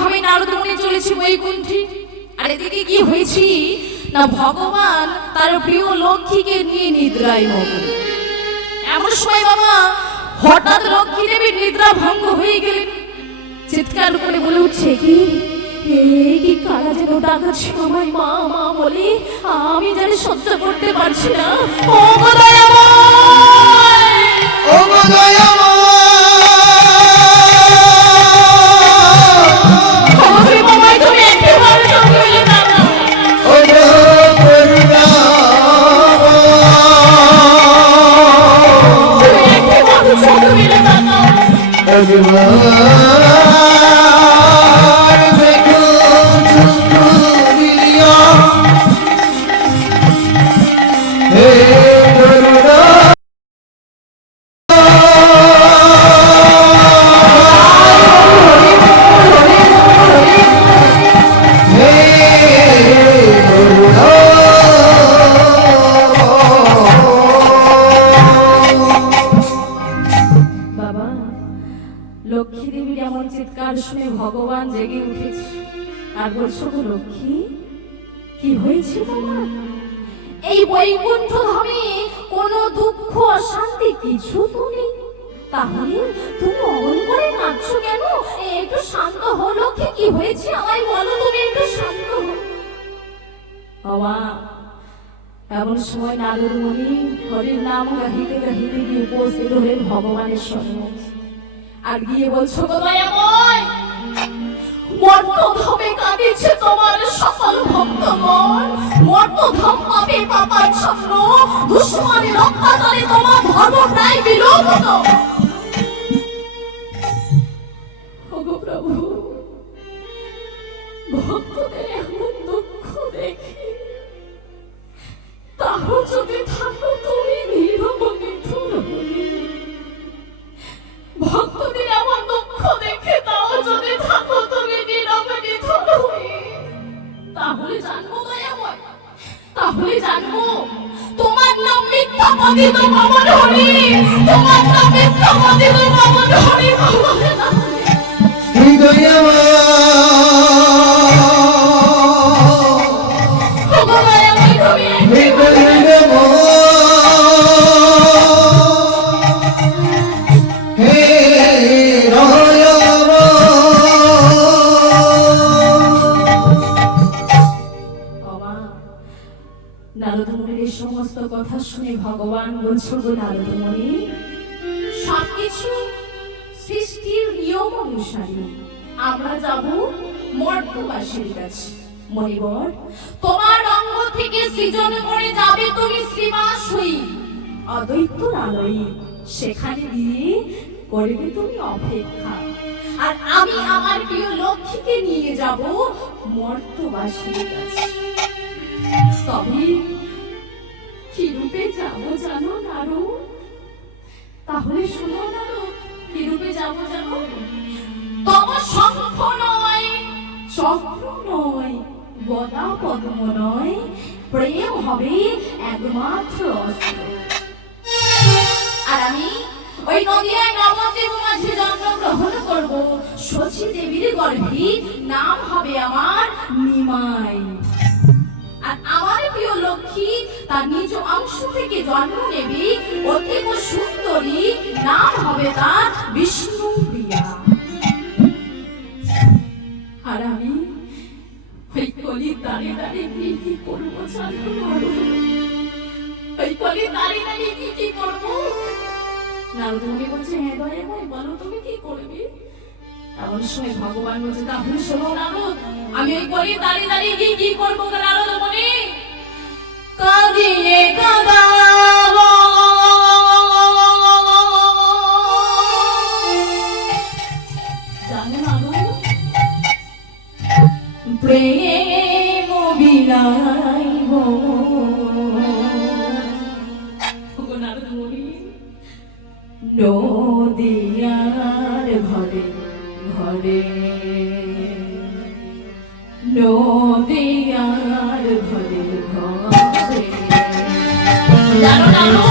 ভাবে নারদ মুনি চলেছে বৈকুণ্ঠে। আর এদিকে কি হয়েছে না, ভগবান তার প্রিয় লক্ষ্মীকে নিয়ে নিদ্রায় মগ্ন। এমন সময় বাবা হঠাৎ লক্ষ্মী দেবীর নিদ্রা ভঙ্গ হয়ে গেলেন। চিৎকার করে বলে উঠছে, কি কি কারা যেন ডাকাচ্ছে আমায় মা মা বলে, আমি জানি সহ্য করতে পারছি না। ও গো দয়াময়, ও গো দয়াময়, তুমি একেবারে চোখে তাকাও। ও গো করুণাময়, তুমি একেবারে চোখে তাকাও। লক্ষ্মী দেবীর এমন চিৎকার শুনে ভগবান জেগে উঠেছে আর বলছো, লক্ষ্মী কি হয়েছে তোমার? এই বৈকুণ্ঠ ধামে কোনো দুঃখ অশান্তি কিছু তো নেই, তাহলে তুমি অমন করে কাঁদছো কেন? একটু শান্ত হও লক্ষ্মী, কি হয়েছে আমায় বলো, তুমি একটু শান্ত হও। বাবা এমন সময় নারদ মুনি হরির নাম গাহিতে গাহিতে গিয়ে উপস্থিত হলেন ভগবানের সম্মুখে। আর গিয়ে বলছো, গো দয়াময়, মর্তধামে কাঁদিছে তোমার সকল ভক্তগণ, মর্তধাম পাপে পাপাচ্ছন্ন, দুশ্মনের অত্যাচারে তোমার ধর্ম প্রায় বিলুপ্ত। ওগো প্রভু, ভক্তদের এমন দুঃখ দেখে তাও যদি থাকো তুমি নিরবনিধন হয়ে, ভক্তদের এমন দুঃখ দেখে তাও যদি থাকো তুমি নিরবনিধন হয়ে, তাহলে জানবো দয়াময়, তাহলে জানবো তোমার নাম মিথ্যা পতিত পাবন হরি, তোমার নাম মিথ্যা পতিত পাবন হরি। নারদ মুনির সমস্ত কথা শুনে ভগবান বলছো, গো নারদ মুনি, সবকিছু সৃষ্টির নিয়ম অনুসারে আমরা যাব মর্তবাসীর কাছে। মণিবর, তোমার অঙ্গ থেকে সৃজন করে যাবে তুমি শ্রীবাসই অদ্বৈতর আলোয়, সেখানে গিয়ে করবে তুমি অপেক্ষা। আর আমি আমার প্রিয় লক্ষ্মীকে নিয়ে যাব মর্তবাসীর কাছে। তবে কি রূপে যাবো জানো নারদ? তাহলে শোনো নারদ, কি রূপে যাবো জানো? তব শঙ্খ নয়, চক্র নয়, গদা পদ্ম নয়, প্রেম হবে একমাত্র অস্ত্র। আর আমি ওই নদিয়ায় নবদ্বীপ মাঝে জন্মগ্রহণ করবো, শচী দেবীর গর্ভে নাম হবে আমার নিমাই। আর আমার প্রিয় লক্ষ্মী তার নিজ অংশ থেকে জন্ম নেবে অতীব সুন্দরী, নাম হবে তার বিষ্ণুপ্রিয়া। আর আমি ওই কলি দাঁড়িয়ে দাঁড়িয়ে কি করবো জানো? ওই কলি দাঁড়িয়ে দাঁড়িয়ে কি করবো? নারদ মুনি বলছে, হ্যাঁ দয়াময় বলো তুমি কি করবে? এমন সময় ভগবান বলছে, তাহলে শোনো নারদ, আমি ওই কলি দাঁড়িয়ে দাঁড়িয়ে কি করবো নারদ মুনি? কাঁদিয়ে কাঁদাবো জানো নারদ, প্রেম বিলাইব। নারদ মুনি নদিয়ার ঘরে ঘরে, নদিয়ার ঘরে ঘরে, জানো জানো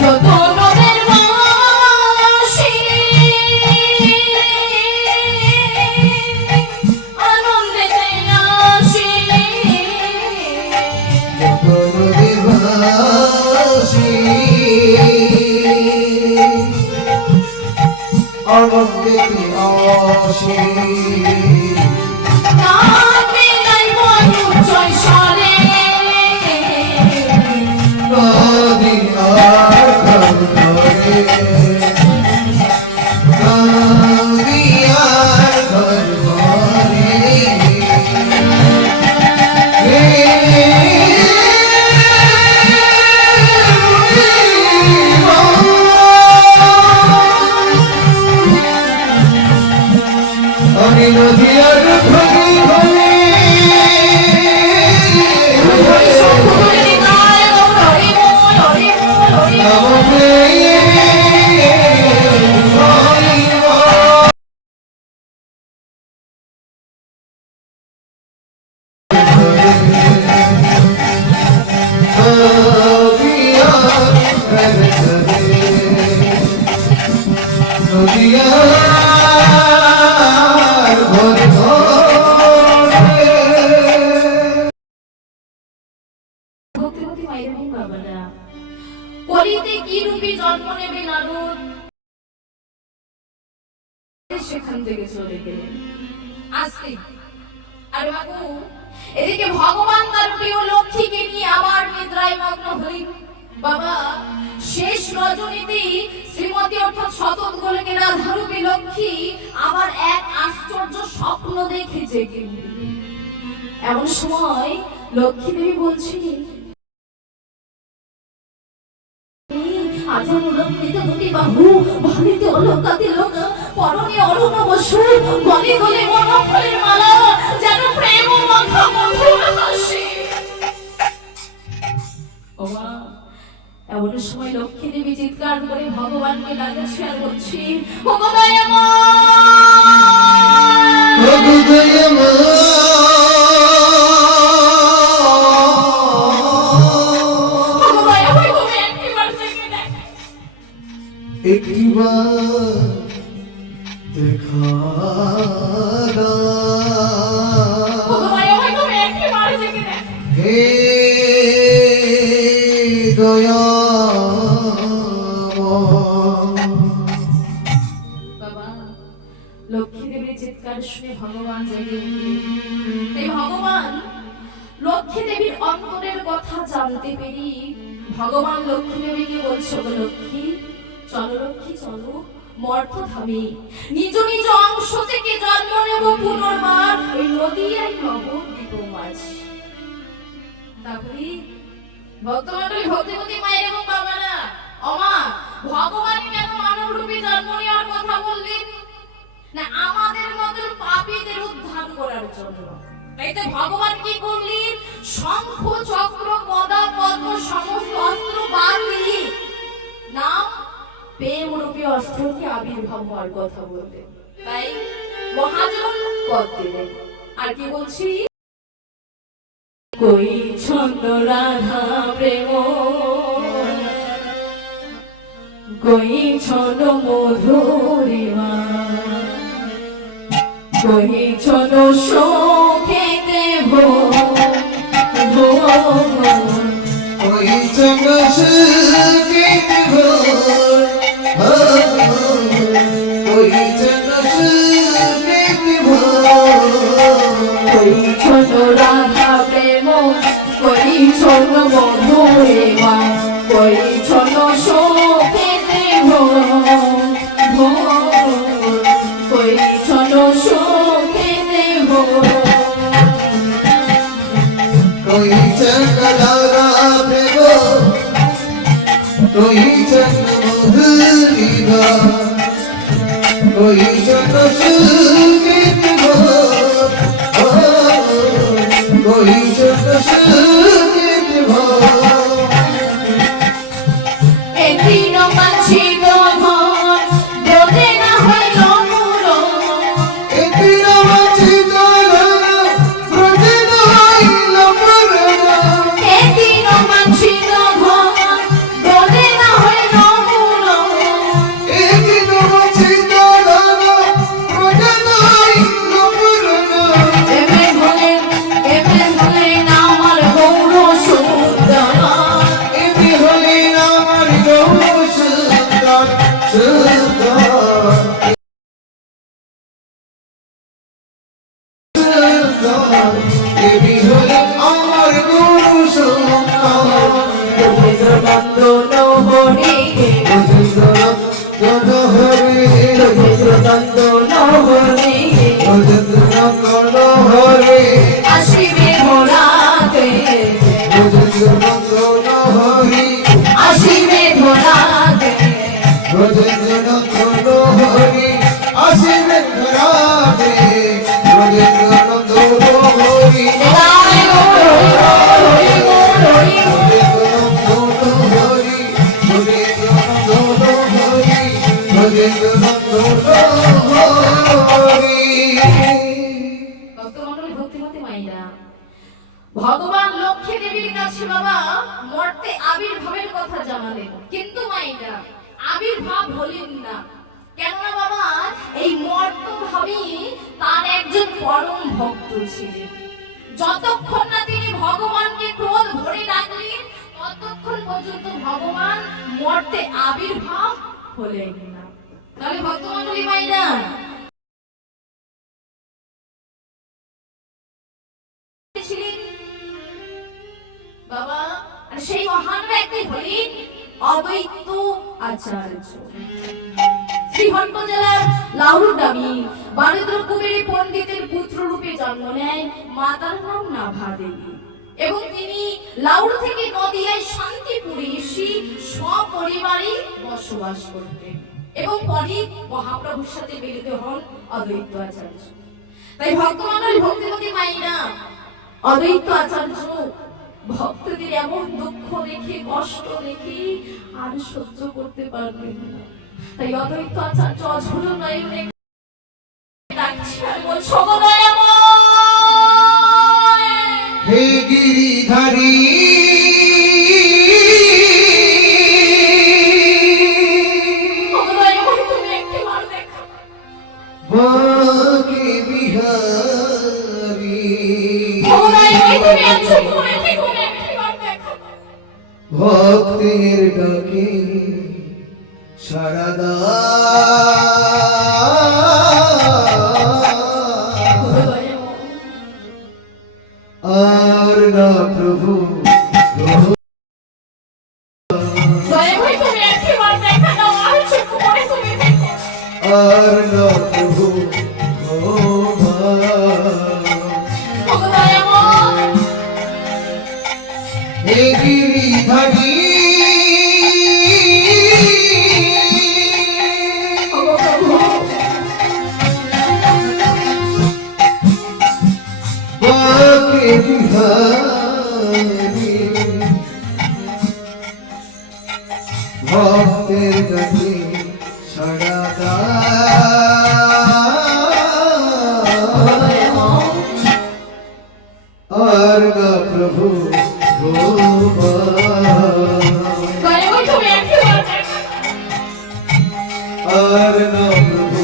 যত নদের বাঁশি আনন্দেতে আসি, নাম বিলাইব উচ্চৈ স্বরে, হরি গায় গৌর হরি বল, হরি বল, হরি বল। ভক্তিবতী মায়ের এবং বাবারা, কলিতে কি রূপে জন্ম নেবে নারদ, সেখান থেকে চলে গেলেন আসতে। আর বাবু এদিকে ভগবান তার প্রিয় লক্ষ্মীকে নিয়ে আবার নিদ্রায় মগ্ন হলেন। বাবা শেষ রজনীতেই শ্রীমতী অর্থাৎ শতৎ গোলকে রাধারূপী লক্ষ্মী আবার এক আশ্চর্য স্বপ্ন দেখে জেগে উঠলেন। এমন সময় লক্ষ্মী দেবী বলছিলেন, আজানু লম্বিত দুটি বাহু, ভালিতে অলঙ্কাতি লোক, পরনে অরুণব সুর, গলে গলে মনোফলের মালা, যেন প্রেম মাখা মধুর হাসি। ওমা এমন সময় লক্ষ্মী দেবী চিৎকার করে ভগবানকে ডাকছে আর বলছি, ও গো দয়াময়, একটিবার দেখা হে দয়া। বাবা লক্ষ্মী দেবীর চিৎকার শুনে ভগবান জেগে উঠলেন। এই ভগবান লক্ষ্মী দেবীর অন্তরের কথা জানতে পেরে ভগবান লক্ষ্মী দেবীকে বলছে, গো লক্ষ্মী চলো, লক্ষ্মী চলো মর্তধামে, নিজ নিজ অংশ থেকে জন্ম নেব পুনর্বার ওই নদী আর নবদ্বীপ মাঝে। তারপরে ভক্তমণ্ডলী, ভক্তিবতী মায়ের এবং বাবারা, অমা ভগবান কেন মানব রূপে জন্ম নেওয়ার কথা বললেন? না আমাদের মতন পাপীদের উদ্ধার করার জন্য। তাই তো ভগবান কি করলেন? শঙ্খ চক্র গদা পদ্ম সমস্ত অস্ত্র বাদ দিয়ে নাম প্রেম রূপী অস্ত্রকে আবির্ভাব হওয়ার কথা বললেন। তাই মহাজন পদ দিলেন। আর কি বলছি, কই ছন্দ রাধা প্রেম, কই ছন্দ মধুরিমা, কই ছন্দ শোকেতে ভো, ওই চন্দ্রশীত ভোর, ওই চন্দ্রশীত ভোর, কই ছন্দ রাধা প্রেম, কই ছন্দ মধুরিমা, কই ছন্দ শোকেতে ভো, কই ছন্দ শোকেতে ভো। ওই চন্দ্রলারা প্রেম, ওই চন্দ্র মধুরিমা, ওই চন্দ্রশীত ভোর, ওই চন্দ্রশীত ভোর। একদিন বাঞ্ছিত মন যদি না হয় জমুর, একদিন বাঞ্ছিত মন যদি না হয় জমুর, একদিন বাঞ্ছিত মন দেবী হলেন আমার গুরু সন্তান নন্দন হরি গজেন্দ্র হরে নন্দন হরি গজেন্দ্র হরে আসিবে ধরাতে গজেন্দ্র হরে আসিবে ধরাতে গজেন্দ্র হরে আসিবে ধরাতে গজেন্দ্র হরে জয় হরি হরি ভক্তমণ্ডলী ভক্তিমতী মাইরা ভগবান লক্ষ্মী দেবীর কাছে বাবা মর্তে আবির্ভাবের কথা জানালেন, কিন্তু মাইরা আবির্ভাব হলেন না। কেননা বাবা এই মর্ত ভাবি তার একজন পরম ভক্ত ছিলেন। যতক্ষণ না তিনি ভগবানকে ক্রোধ ধরে ডাকলেন ততক্ষণ পর্যন্ত ভগবান মর্তে আবির্ভাব হলেন না। তাহলে ভক্তমণ্ডলী মাইরা ছিলেন বাবা, আর সেই মহান ব্যক্তি হলেন অদ্বৈত আচার্য। শ্রীহট্ট জেলার লাউড় গ্রামে বারেন্দ্র কুবেরী পণ্ডিতের পুত্র রূপে জন্ম নেয় মাতার নাম নাভা দেবী, এবং তিনি লাউড় থেকে নদিয়ায় শান্তিপুরে এসে সপরিবারে বসবাস করতেন এবং পরে মহাপ্রভুর সাথে মিলিত হন অদ্বৈত আচার্য। তাই ভক্তমণ্ডলী ভক্তিমতী মাইরা অদ্বৈত আচার্য ভক্তদের এমন দুঃখ দেখে কষ্ট দেখে আর সহ্য করতে পারবেন না। তাই অদ্বৈত আচার্য অঝোর নয়নে ডাকছে আর বলছে, ওগো দয়াময়, হে গিরিধারী ওগো দয়াময়, তুমি একটিবার দেখো। বাকে বিহারী ওগো দয়াময়, তুমি একজন করে ঠিক করে একটিবার দেখো। ভক্তের ডাকে সাড়া ওগো দয়াময়, আর না প্রভু দয়াময়, তুমি একটিবার দেখা দাও, আর চুপ করে তুমি দেখো। আর না প্রভু ওগো দয়াময়, হে গিরিধারী ওগো প্রভু, বাকে বিহারী ভক্তের ডাকে সাড়া আর না প্রভু দয়াময়, তুমি একটিবার দেখো। আর না প্রভু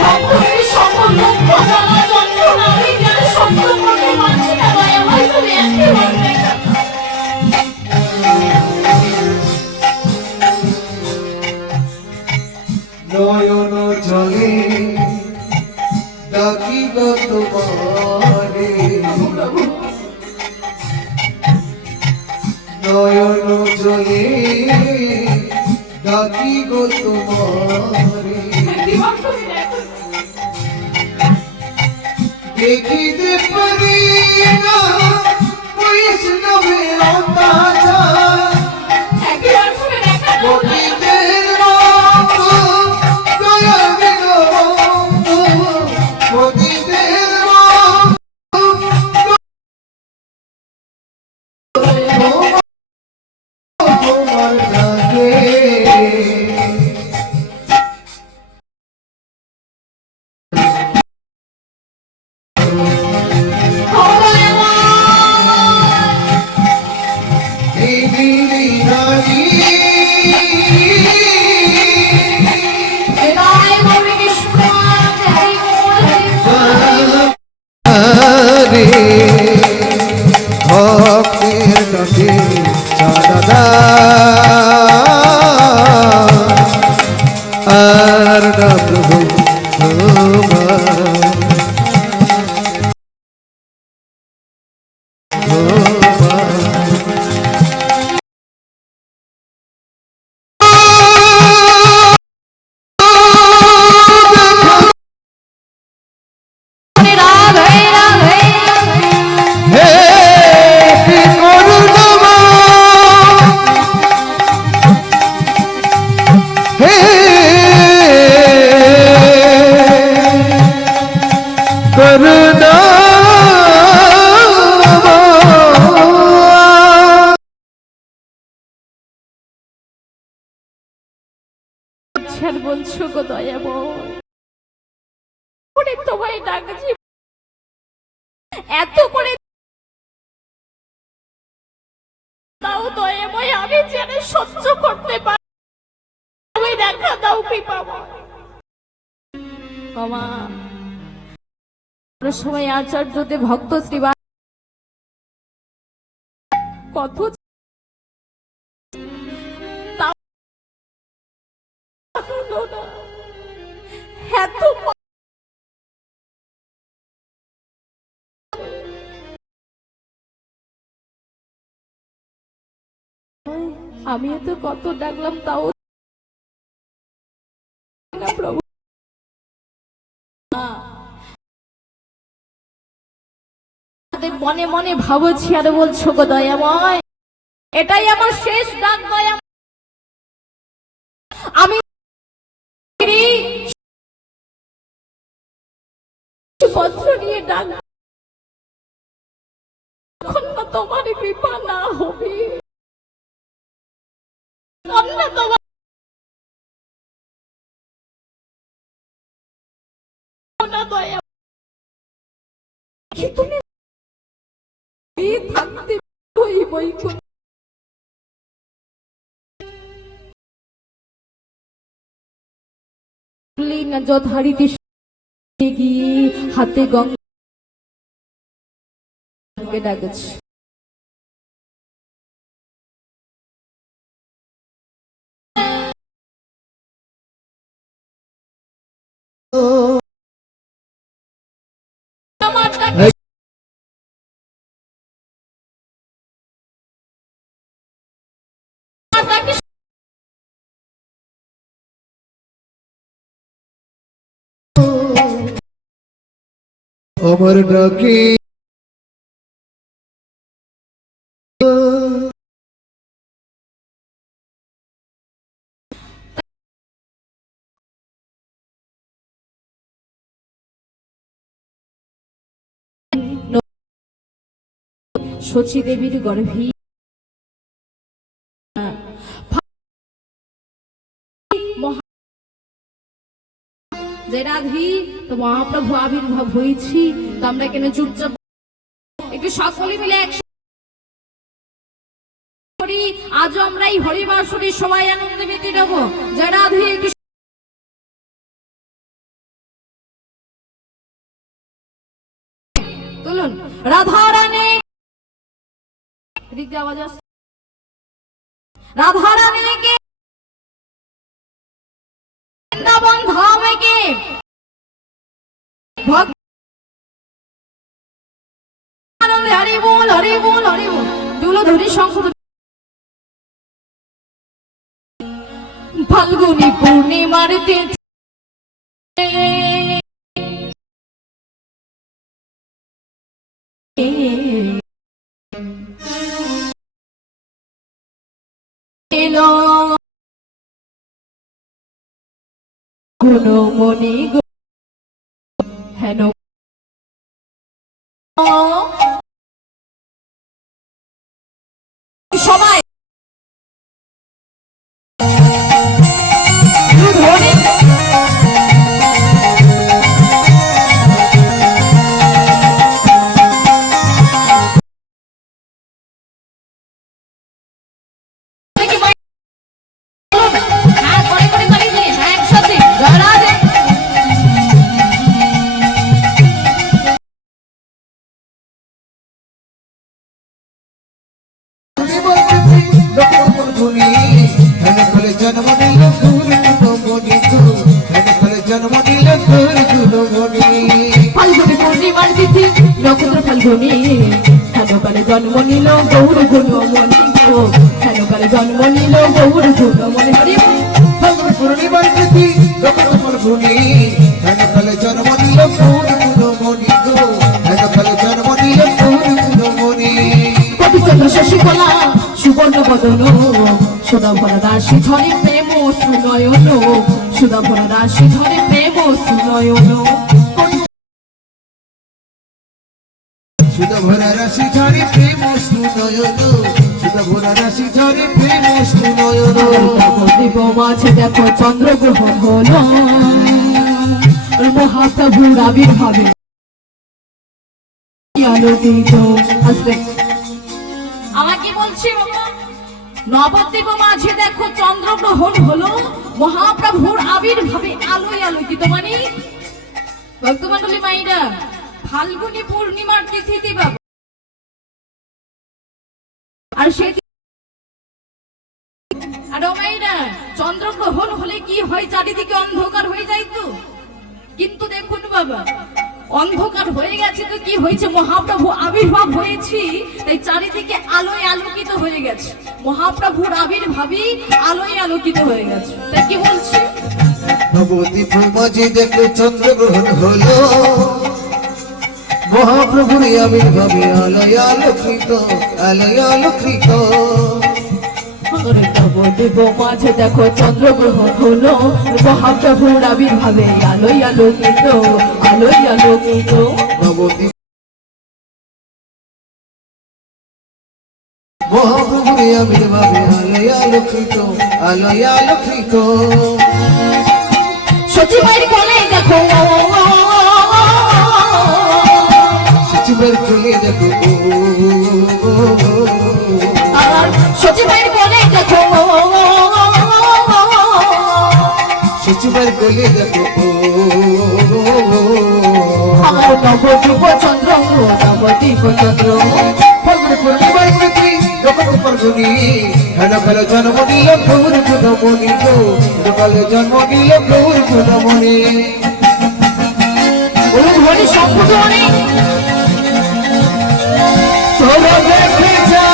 ভক্তের সকল দুঃখ জ্বালা যন্ত্রণা আমি যেন সহ্য করতে পারছি না, দয়াময়, তুমি একটিবার দেখো। নয়ন জলে ডাকি গো তোমারে নয়ন জলে ডাকি গো তোমারে একটিবার তুমি দেখো। দেখিতে পারি না বৈষ্ণবের অত্যাচার একটিবার তুমি দেখা দাও, পতিতের বন্ধু দয়া বিনবন্ধু পতিতের তোমার ডাকে ওগো দয়াময়, এই গিরিধারী জয় গৌরী কৃষ্ণ, জয় গৌরী ভক্তের রাধা আর না প্রভু আর বলছো গো দয়াময়, তোমায় ডাকছি এত করে তাও দয়াময় আমি যেন সহ্য করতে পারি। তুমি দেখা দাও কৃপাময়। বাবা সময় আচার্যদের ভক্ত শ্রীবাস কত এত আমিও তো কত ডাকলাম তাও না প্রভু। মনে মনে ভাবছি আর বলছো গো দয়াময়, এটাই আমার শেষ ডাক দয়া। আমি পত্র নিয়ে ডাক, যখন না তোমার কৃপা না হবে তোমার দয়া তুমি থাকতে যথারীতি গিয়ে হাতে গঙ্গাকে ডাকছে। আমার ডাকে শচী দেবীর গর্ভে যে রাধি তো মহাপ্রভু আবির্ভাব হয়েছি, তো আমরা কেন চুপচাপ একটু সকলে মিলে একসাথে আজও আমরা এই হরিবাসরের সবাই আনন্দে মেতে নেব। যে রাধি একটু তুলুন রাধারানী আওয়াজ আসছে, রাধারানীকে বৃন্দাবন ধামকে আনন্দে হরি বল হরি বল হরি বল দুলো ধরি শঙ্খ ফাল্গুনি পূর্ণিমার তিথি এলো কোনো মনি গো হেন সবাই লোকমন গুণী হেন করে জন্ম নিল গুরু গুণমণি গো হেন করে জন্ম নিল গুরু গুণমণি ফাল্গুনি পূর্ণিমার তিথি নক্ষত্র ফাল্গুনি হেন কালে জন্ম নিল গৌর গুণমণি গো হেন কালে জন্ম নিল গৌর গুণমণি হরি ফাল্গুন পূর্ণিমার তিথি লোকমন গুণী হেন করে জন্ম নিল গুরু গুণমণি গো হেন করে জন্ম নিল গুরু গুণমণি কবি চন্দ্র শশীকলা সুবর্ণ বদন সুধাভরা রাশি ঝরে প্রেম সুনয়ন সুধাভরা রাশি ঝরে প্রেম সুনয়ন সুধা ভরা রাশি ঝরে প্রেম সুনয়ন সুধা ভরা রাশি ঝরে প্রেম সুনয়ন দেব মাঝে দেখো চন্দ্রগ্রহণ হলো মহাপ্রভুর আবির্ভাবে আলোকিত আসলে আমাকে বলছি নবদ্বীপ মাঝে দেখো চন্দ্রগ্রহণ হলো মহাপ্রভুর আবির্ভাবে আলোয় আলোকিত মানে ভক্তমণ্ডলী মাইরা ফাল্গুনি পূর্ণিমার তিথিতে বাবা আর সে আর মাইরা চন্দ্রগ্রহণ হলে কি হয় চারিদিকে অন্ধকার হয়ে যায় তো কিন্তু দেখুন বাবা অন্ধকার হয়ে গেছে তো কি হয়েছে মহাপ্রভু আবির্ভাব হয়েছি তাই চারিদিকে আলোয় আলোকিত হয়ে গেছে মহাপ্রভুর আবির্ভাবই আলোয় আলোকিত হয়ে গেছে তাই কি বলছে নবদ্বীপ মাঝে দেখলো চন্দ্রগ্রহণ হলো মহাপ্রভুর আবির্ভাবে আলোয় আলোকিত আলোয় আলোকিত নবদ্বীপ মাঝে দেখো চন্দ্রগ্রহণ হলো মহাপ্রভুর আবির্ভাবে আলোয় আলোকিত আলোয় আলোকিত নবদ্বীপ মহাপ্রভুর আবির্ভাবে আলোয় আলোকিত আলোয় আলোকিত সচিবের কোলে দেখো সচিবের কোলে দেখো আর সচিবের কোলে দেখো সচিবের কোলে দেখো আমার নবদ্বীপ চন্দ্র নবদ্বীপ চন্দ্র ফাল্গুন পূর্ণিমার তিথি লোকমন ফাল্গুনি হেন কালে জন্ম নিল গৌর গুণমণি গো হেন কালে জন্ম নিল গৌর গুণমণি ধ্বনি সম্পূর্ণ চলো দেখে যা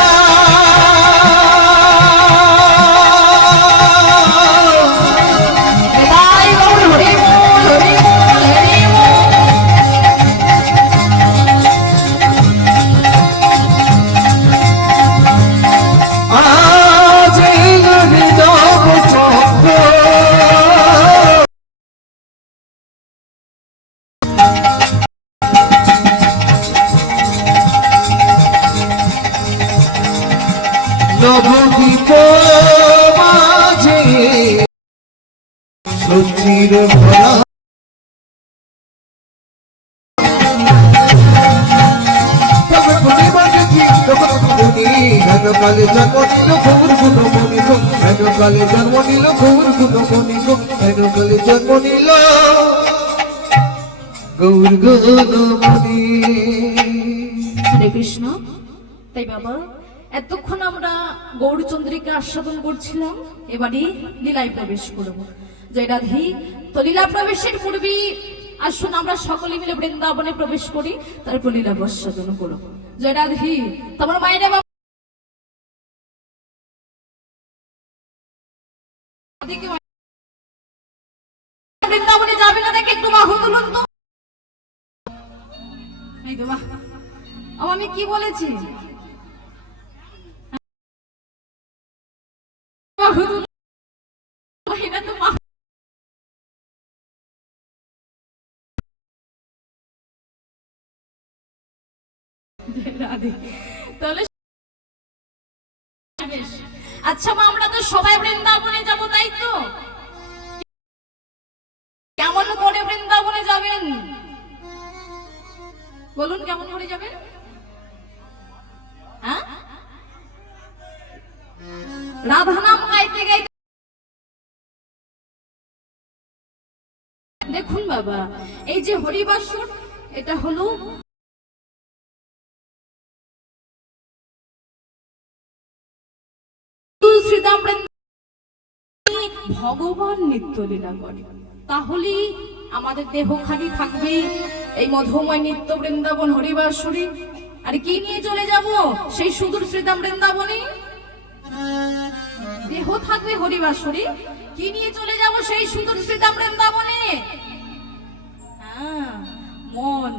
আজ এলো হৃদয় চক্র নবদ্বীপ মাঝে সচির ভরা কালে জন্ম নিল গৌর গুণমণি গো হেন কালে জন্ম নিল গৌর গুণমণি গো হেন কালে জন্ম নিল গৌর গুণমণি হরে কৃষ্ণ তাই বাবা এতক্ষণ আমরা গৌরচন্দ্রিকা আস্বাদন করছিলাম এবারে লীলায় প্রবেশ করব জয় রাধি তো লীলা প্রবেশের পূর্বে আসুন আমরা সকলে মিলে বৃন্দাবনে প্রবেশ করি তারপর লীলা আস্বাদন করব জয় রাধি তোমার মায়েরা বাবা বৃন্দাবনে যাবে না দেখে একটু বাহু তুলুন তো এই তো বাহ আমি কি বলেছি তাহলে আচ্ছা মা আমরা তো সবাই বৃন্দাবনে যাবো তাই তো কেমন করে বৃন্দাবনে যাবেন বলুন কেমন করে যাবেন হ্যাঁ রাধা নাম গাইতে গাইতে দেখুন বাবা এই যে হরিবাসর এটা হলো শ্রীদাম বৃন্দাবনে ভগবান নিত্য লীলা করে, তাহলে আমাদের দেহখানি থাকবে এই মধুময় নিত্য বৃন্দাবন হরিবাসরী। আর কি নিয়ে চলে যাব সেই সুদূর শ্রীদাম বৃন্দাবনে? দেহ থাকবে হরিবাসরী, কি নিয়ে চলে যাব সেই সুদূর শ্রীদাম বৃন্দাবনে? মন।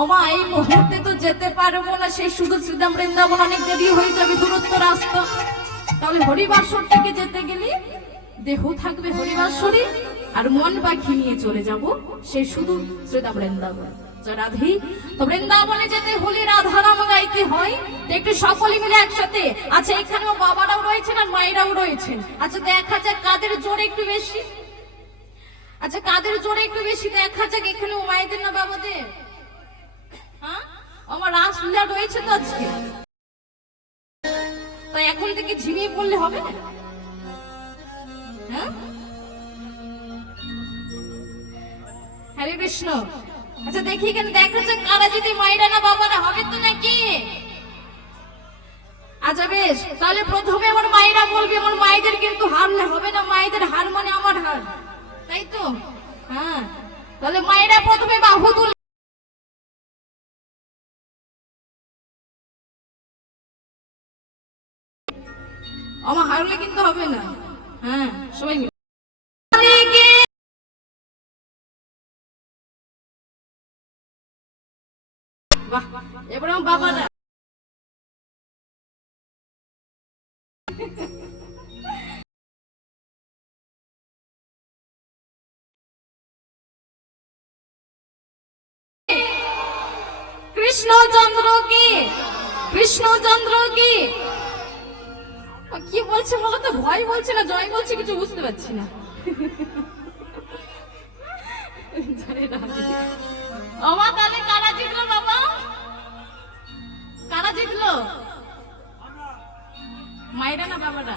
ওমা এই মুহূর্তে তো যেতে পারবো না সেই সুদূর শ্রীদাম বৃন্দাবন, অনেক দেরি হয়ে যাবে, দূরত্ব রাস্তা। তাহলে হরিবাসর থেকে যেতে গেলে দেহ থাকবে হরিবাসরী, আর মন পাখি নিয়ে চলে যাব সেই সুদূর শ্রীদাম বৃন্দাবন। রাধে, তো বৃন্দাবনে যেতে হলে রাধা নাম গাইতে হয়। তো একটু সকলে মিলে একসাথে, আচ্ছা এখানেও বাবারাও রয়েছেন আর মায়েরাও রয়েছেন, আচ্ছা দেখা যাক কাদের জোর একটু বেশি। আচ্ছা কাদের জোরে একটু বেশি দেখা যাক, এখানে মায়েদের না বাবাদের? হ্যাঁ, আমার রাসলীলা রয়েছে তো আজকে, তো এখন থেকে ঝিমিয়ে পড়লে হবে? হ্যাঁ, হরে কৃষ্ণ। আচ্ছা দেখি কেন, দেখা যাক কারা যদি মায়েরা না বাবারা হবে তো নাকি? আচ্ছা বেশ, তাহলে প্রথমে আমার মায়েরা বলবে, আমার মায়েদের কিন্তু হারলে হবে না, মায়েদের হার মানে আমার হার, তাই তো? হ্যাঁ, তাহলে মায়েরা প্রথমে বাহু তুল। আমার হারলে কিন্তু হবে না। হ্যাঁ, সবাই মিলে বাহ, এবার আমার বাবারা কৃষ্ণচন্দ্র কি, কৃষ্ণচন্দ্র কি, কি বলছে বলো তো? ভয় বলছে না জয় বলছে, কিছু বুঝতে পারছি না। আমার তাহলে কারা জিতলো বাবা? কারা জিতলো? মায়েরা না বাবারা?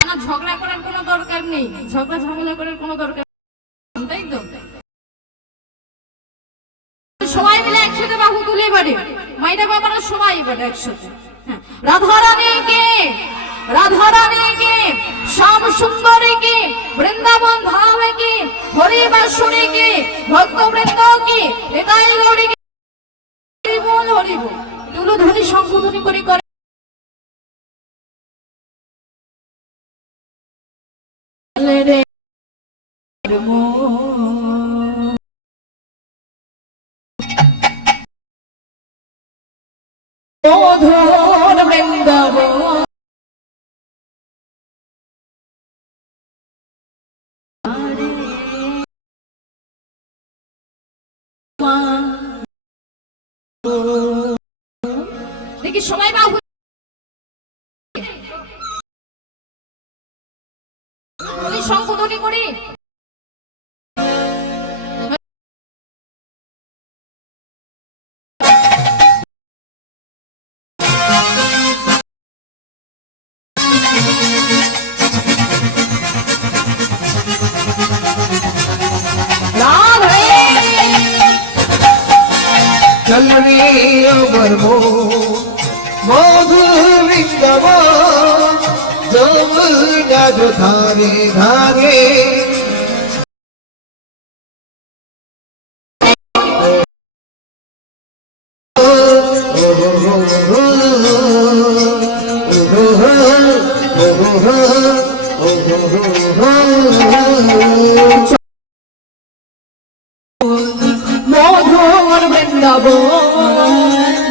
না, ঝগড়া করার কোনো দরকার নেই, ঝগড়া ঝামেলা করার কোনো দরকার, তাই তো? সবাই মিলে একসাথে বাহু তুলে এবারে মায়েরা বাবারা সবাই এবারে একসাথে। হ্যাঁ, রাধারানী কে, রাধারানী কে, শ্যাম সুন্দরী কে, বৃন্দাবন ধাম কে, হরিবাসরী কে, ভক্তবৃন্দ কে, নিতাই গৌরী কে, হরি বল হরি বল। এগুলো ধ্বনি সংশোধনী করে করে রে মধুর বৃন্দাবন দেখি সবাই বাহু সংশোধনী করি। চল রে আমার মধু বৃন্দাবন, যমুনার ধারে ধারে মধুর বৃন্দাবন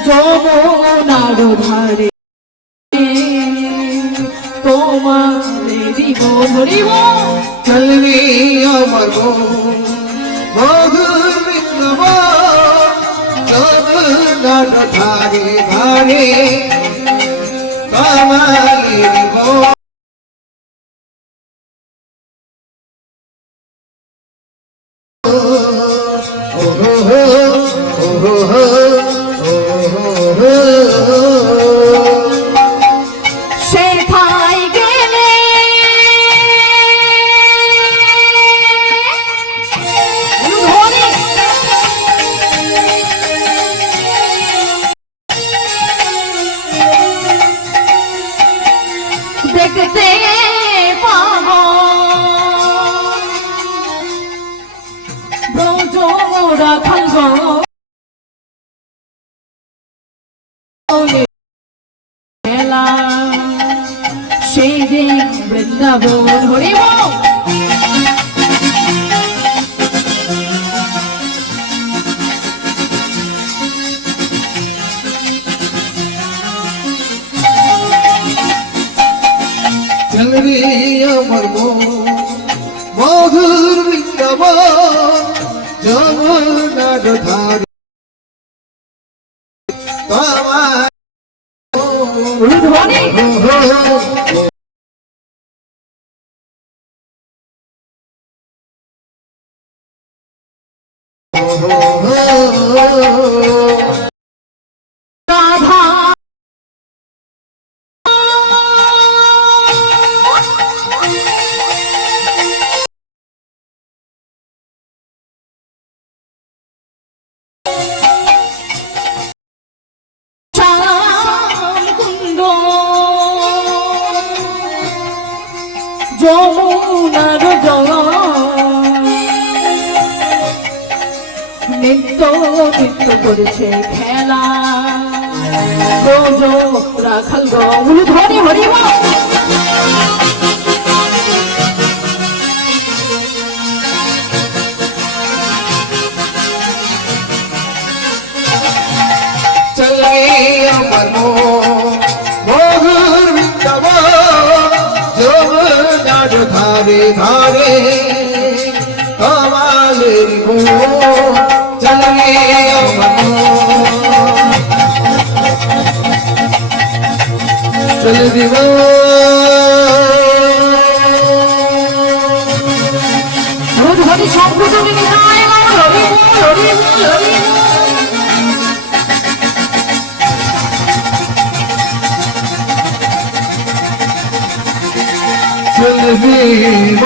যমুনার ধারে তোমাদেরই হরিব। চলবি আমার মধু বৃন্দাবন, যমুনার ধারে ধারে তোমার সেথায় গেলে রাখাল গো খেলা সেই যে বৃন্দাবন হরি বল। চল রে আমার মন মধুর বৃন্দাবন যমুনার ধার তোমার ধ্বনি রাধা কুন্দ যমুনার জল নিত্য নিত্য করেছে খেলা গোজ রাখাল গৌল ধরে হরিব। চল রে আমার মন মধুর বৃন্দাবন যমুনার ধারে ধারে তোমালের মন চল রে আমার মন চল দিব ধরি সম্প্রদায় নিতাই হরি বল হরি বল হরি বল। চল দিব